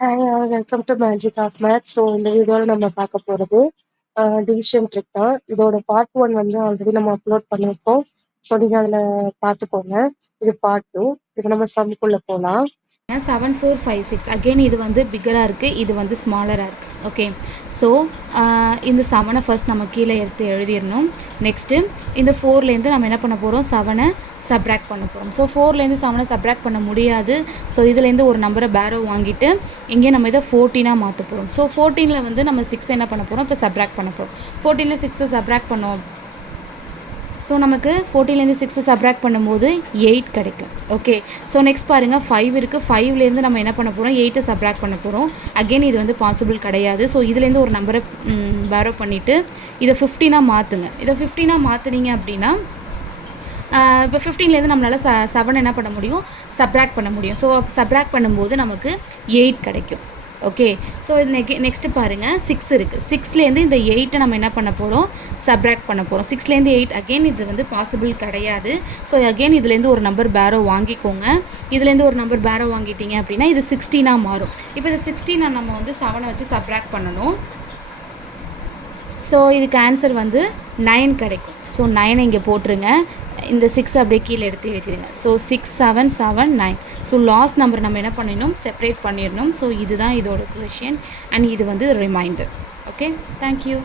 Hi all welcome to magic of maths. So இந்த வீடியோவில் நம்ம பார்க்க போகிறது டிவிஷன் ட்ரிக் தான். இதோட பார்ட் 1 வந்து ஆல்ரெடி நம்ம அப்லோட் பண்ணியிருக்கோம். ஸோ நீங்கள் அதில் பார்த்துக்கோங்க. இது பார்ட் 2. இப்போ நம்ம சம்குள்ளே போகலாம். 7 4 5 6 அகெயின் இது வந்து பிக்கராக இருக்குது, இது வந்து ஸ்மாலராக இருக்குது. ஓகே, ஸோ இந்த 7 ஃபர்ஸ்ட் நம்ம கீழே எடுத்து எழுதிடணும். நெக்ஸ்ட்டு இந்த 4லேருந்து நம்ம என்ன பண்ண போகிறோம், 7 சப்ராக்ட் பண்ண போகிறோம். ஸோ 4லேருந்து 7 சப்ராக்ட் பண்ண முடியாது. ஸோ இதுலேருந்து ஒரு நம்பரை பேரோ வாங்கிட்டு இங்கே நம்ம இதை 14 மாற்ற போகிறோம். ஸோ 14 வந்து நம்ம 6 என்ன பண்ண போகிறோம், இப்போ சப்ராக்ட் பண்ண போகிறோம். 14 6 சப்ராக்ட் பண்ணோம். ஸோ நமக்கு 14லேருந்து 6 சப்ராக்ட் பண்ணும்போது 8 கிடைக்கும். ஓகே, ஸோ நெக்ஸ்ட் பாருங்கள் 5 இருக்குது. 5லேருந்து நம்ம என்ன பண்ண போகிறோம், 8 சப்ராக்ட் பண்ண போகிறோம். அகெயின் இது வந்து பாசிபிள் கிடையாது. ஸோ இதுலேருந்து ஒரு நம்பரை பேரோ பண்ணிவிட்டு இதை 15 மாற்றுங்க. இதை 15 மாற்றுனீங்க அப்படின்னா இப்போ 15லேருந்து நம்மளால் 7 என்ன பண்ண முடியும், சப்ராக்ட் பண்ண முடியும். ஸோ சப்ராக்ட் பண்ணும்போது நமக்கு 8 கிடைக்கும். ஓகே, ஸோ இது நெக்ஸ்ட்டு பாருங்கள் 6 இருக்குது. 6லேருந்து இந்த 8 நம்ம என்ன பண்ண போகிறோம், சப்ராக்ட் பண்ண போகிறோம். 6லேருந்து 8 அகெயின் இது வந்து பாசிபிள் கிடையாது. ஸோ அகெயின் இதுலேருந்து ஒரு நம்பர் பேரோ வாங்கிக்கோங்க. இதுலேருந்து ஒரு நம்பர் பேரோ வாங்கிட்டீங்க அப்படின்னா இது 16 மாறும். இப்போ இந்த 16 நம்ம வந்து 7 வச்சு சப்ராக்ட் பண்ணணும். ஸோ இதுக்கு ஆன்சர் வந்து 9 கிடைக்கும். ஸோ 9 இங்கே போட்டுருங்க. இந்த 6 அப்படியே கீழே எடுத்து எழுதிடுங்க. ஸோ 6 7 7 9. ஸோ லாஸ்ட் நம்பர் நம்ம என்ன பண்ணிடணும், செப்பரேட் பண்ணிடணும். ஸோ இதுதான் இதோட கொஷின் அண்ட் இது வந்து ரிமைண்டர். Okay, thank you.